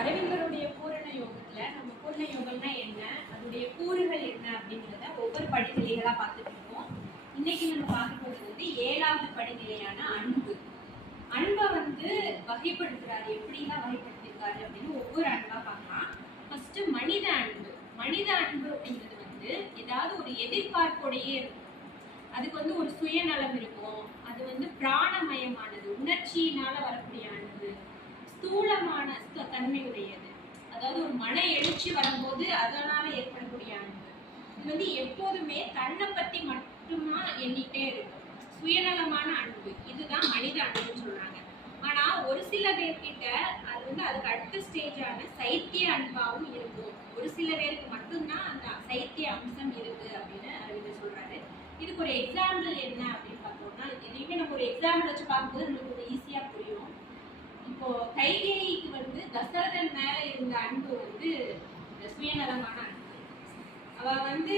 அரவிந்தருடைய பூரண யோகத்துல நம்ம பூரண யோகம்னா என்ன, அதனுடைய கூறுகள் என்ன அப்படிங்கிறத ஒவ்வொரு படிநிலைகளா பார்த்துட்டு இருக்கோம். இன்னைக்கு நம்ம பார்க்க போறது வந்து 7வது படிநிலையான அன்பு. அன்பை வந்து வகைப்படுத்துறாரு, எப்படிலாம் வகைப்படுத்திருக்காரு அப்படின்னு ஒவ்வொரு அன்பா பார்க்கலாம். ஃபர்ஸ்ட் மனித அன்பு. மனித அன்பு அப்படிங்கிறது வந்து ஏதாவது ஒரு எதிர்பார்ப்போடையே இருக்கும். அதுக்கு வந்து ஒரு சுயநலம் இருக்கும். அது வந்து பிராணமயமானது, உணர்ச்சியினால வரக்கூடிய அன்பு. ஸ்தூலமான தன்மை உடையது, அதாவது ஒரு மன எழுச்சி வரும்போது அதனால ஏற்படக்கூடிய அன்பு. இது வந்து எப்போதுமே தன்னை பத்தி மட்டுமா எண்ணிட்டே இருக்கும். சுயநலமான அன்பு, இதுதான் மனித அன்புன்னு சொல்றாங்க. ஆனா ஒரு சில பேர்கிட்ட அது வந்து அதுக்கு அடுத்த ஸ்டேஜான சைத்திய அன்பாவும் இருக்கும். ஒரு சில பேருக்கு மட்டும்தான் அந்த சைத்திய அம்சம் இருக்கு அப்படின்னு அரவிந்தர் சொல்றாரு. இதுக்கு ஒரு எக்ஸாம்பிள் என்ன அப்படின்னு பார்த்தோம்னா, எதையுமே நம்ம ஒரு எக்ஸாம்பிள் வச்சு பார்க்கும்போது நம்மளுக்கு ஒரு ஈஸியா புரியும். இப்போ கைகேயிக்கு வந்து தசரதன் மேல இருந்த அன்பு வந்து சுயநலமான அன்பு. அவ வந்து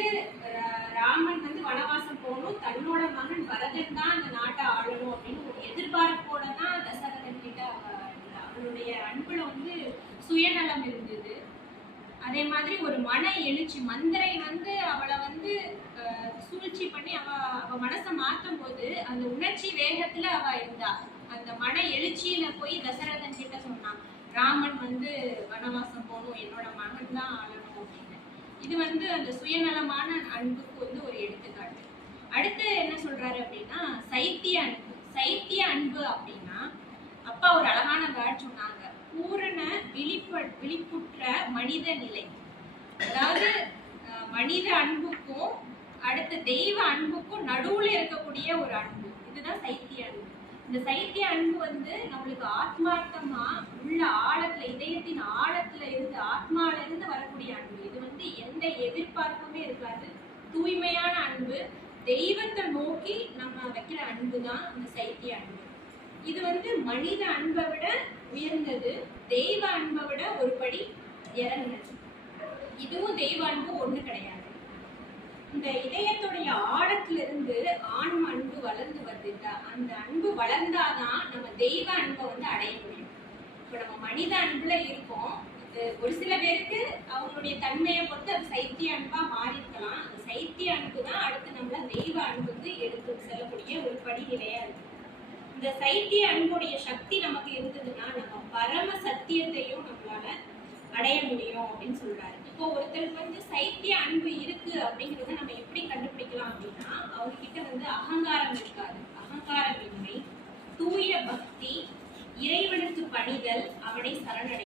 ராமன் வந்து வனவாசம் போகணும், தன்னோட மகன் பரதன் தான் அந்த நாட்டை ஆளணும் அப்படின்னு ஒரு எதிர்பார்ப்போட தான் தசரதன் கிட்ட அவளுடைய அன்புல வந்து சுயநலம் இருந்தது. அதே மாதிரி ஒரு மன எழுச்சி, மந்திரை வந்து அவளை வந்து சூழ்ச்சி பண்ணி அவ மனசை மாற்றும் போது அந்த உணர்ச்சி வேகத்துல அவ இருந்தா. அந்த மன எழுச்சியில போய் தசரதன் கிட்ட சொன்னான், ராமன் வந்து வனவாசம் போகணும், என்னோட மகன் தான் ஆளணும் அப்படின்னு. இது வந்து அந்த சுயநலமான அன்புக்கு வந்து ஒரு எடுத்துக்காட்டு. அடுத்து என்ன சொல்றாரு அப்படின்னா சைத்திய அன்பு. சைத்திய அன்பு அப்படின்னா அப்பா ஒரு அழகான வேர்ட் சொன்னாங்க, பூரண விழிப்புற்ற மனித நிலை. அதாவது மனித அன்புக்கும் அடுத்த தெய்வ அன்புக்கும் நடுவுல இருக்கக்கூடிய ஒரு அன்பு, இதுதான் சைத்திய அன்பு. இந்த சைத்திய அன்பு வந்து நம்மளுக்கு ஆத்மார்த்தமா உள்ள ஆழத்துல, இதயத்தின் ஆழத்துல இருந்து, ஆத்மால இருந்து வரக்கூடிய அன்பு. இது வந்து எந்த எதிர்பார்ப்புமே இருக்காது, தூய்மையான அன்பு. தெய்வத்தை நோக்கி நம்ம வைக்கிற அன்பு தான் இந்த சைத்திய அன்பு. இது வந்து மனித அன்பை விட உயர்ந்தது, தெய்வ அன்பை விட ஒரு படி இறங்குனது. இதுவும் தெய்வ அன்பு ஒண்ணு கிடையாது. இந்த இதயத்துடைய ஆழத்துல இருந்து ஆன்ம அன்பு வளர்ந்து வருது. அந்த அன்பு வளர்ந்தாதான் நம்ம தெய்வ அன்பை வந்து அடைய முடியும். இப்ப நம்ம மனித அன்புல இருக்கோம். ஒரு சில பேருக்கு அவங்களுடைய தன்மையை பொறுத்து அது சைத்திய அன்பா மாறி இருக்கலாம். அந்த சைத்திய அன்பு தான் அடுத்து நம்மள தெய்வ அன்புக்கு எடுத்து செல்லக்கூடிய ஒரு படிநிலையா இருக்கு. இந்த சைத்திய அன்புடைய சக்தி நமக்கு இருந்ததுன்னா நம்ம பரம சத்தியத்தையும் நம்மளால அடைய முடியும் அப்படின்னு சொல்றாரு. இப்போ ஒருத்தருக்கு வந்து சைத்திய அன்பு இருக்கு அப்படிங்கிறத நம்ம எப்படி கண்டுபிடிக்கலாம் அப்படின்னா, அவங்க கிட்ட வந்து அகங்காரம் இருக்காது, அகங்காரமின்மை, தூய பக்தி, இறைவனுக்கு பணிதல், அவனை சரணடை